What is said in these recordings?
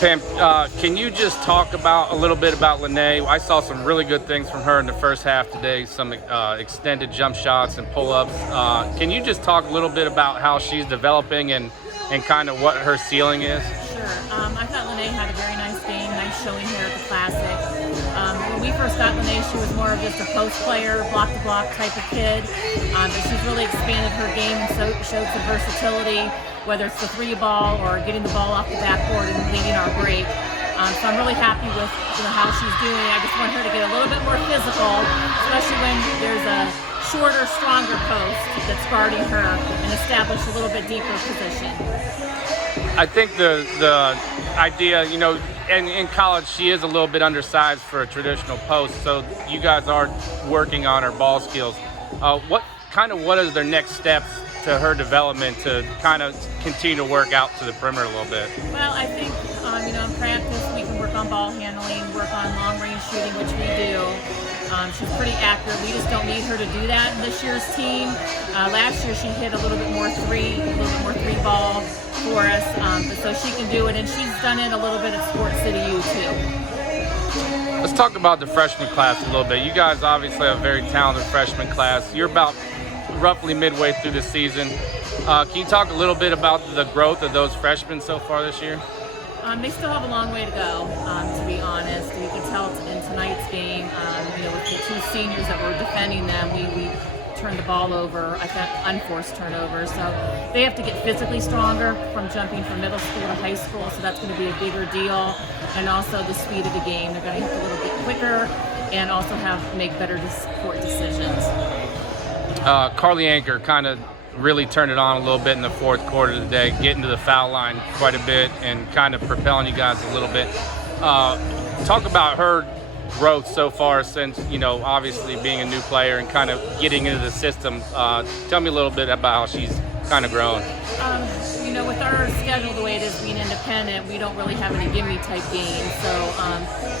Pam, can you just talk about a little bit about Lene? I saw some really good things from her in the first half today, some extended jump shots and pull-ups. Can you just talk a little bit about how she's developing and kind of what her ceiling is? Sure. I thought Lene had a very nice game, nice showing here at the Classic. When we first got Lene, she was more of just a post player, block-to-block type of kid. But she's really expanded her game and showed some versatility, whether it's the three ball or getting the ball off the backboard and leading our break. So I'm really happy with how she's doing. I just want her to get a little bit more physical, especially when there's a shorter, stronger post that's guarding her and establish a little bit deeper position. I think the idea, and in college she is a little bit undersized for a traditional post, so you guys are working on her ball skills. What are their next steps to her development to kind of continue to work out to the perimeter a little bit? Well, I think, in practice we can work on ball handling, work on long-range shooting, which we do. She's pretty accurate. We just don't need her to do that in this year's team. Last year she hit a little bit more three ball for us, but so she can do it, and she's done it a little bit at Sport City U too. Let's talk about the freshman class a little bit. You guys obviously have a very talented freshman class. You're about roughly midway through the season. Can you talk a little bit about the growth of those freshmen so far this year? They still have a long way to go, to be honest. You can tell in tonight's game, with the two seniors that were defending them, we turned the ball over, I thought unforced turnovers. So they have to get physically stronger from jumping from middle school to high school, so that's going to be a bigger deal. And also the speed of the game. They're going to hit a little bit quicker and also make better court decisions. Carly Anchor kind of really turned it on a little bit in the fourth quarter today, getting to the foul line quite a bit and kind of propelling you guys a little bit. Talk about her growth so far since, obviously being a new player and kind of getting into the system. Tell me a little bit about how she's kind of grown. With our schedule the way it is being independent, we don't really have any gimme type games. So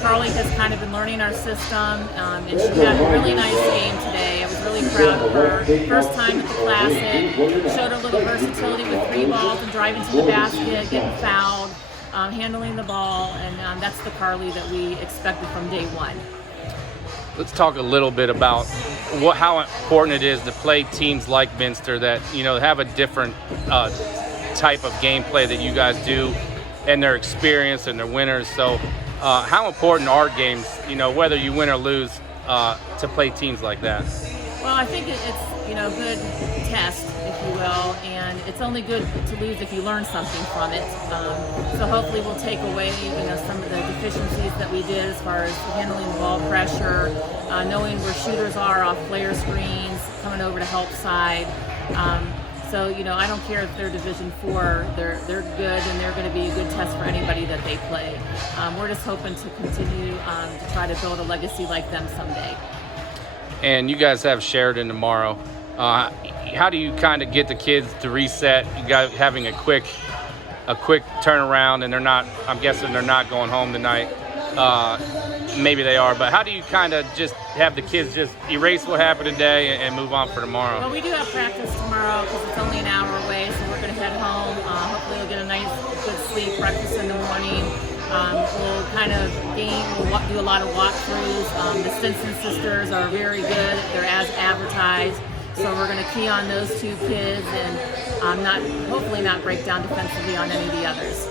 Carly has kind of been learning our system, and she had a really nice game today. I was really proud of her. First time at the Classic, showed her a little versatility with three balls and driving to the basket, getting fouled, handling the ball, and that's the Carly that we expected from day one. Let's talk a little bit about how important it is to play teams like Minster that have a different type of gameplay that you guys do, and their experience and their winners. So how important are games, whether you win or lose, to play teams like that? Well, I think it's a good test, if you will, and it's only good to lose if you learn something from it. So hopefully we'll take away some of the deficiencies that we did as far as handling the ball pressure, knowing where shooters are off flare screens, coming over to help side. So, I don't care if they're Division IV, they're good, and they're going to be a good test for anybody that they play. We're just hoping to continue to try to build a legacy like them someday. And you guys have Sheridan tomorrow. How do you kind of get the kids to reset? You guys having a quick turnaround, and I'm guessing they're not going home tonight. Maybe they are, but how do you kind of just have the kids just erase what happened today and move on for tomorrow? Well, we do have practice tomorrow because it's only an hour away, so we're going to head home. Hopefully we'll get a nice, good sleep, breakfast in the morning. We'll kind of we'll do a lot of walkthroughs. The Stinson sisters are very good. They're as advertised. So we're going to key on those two kids and hopefully not break down defensively on any of the others.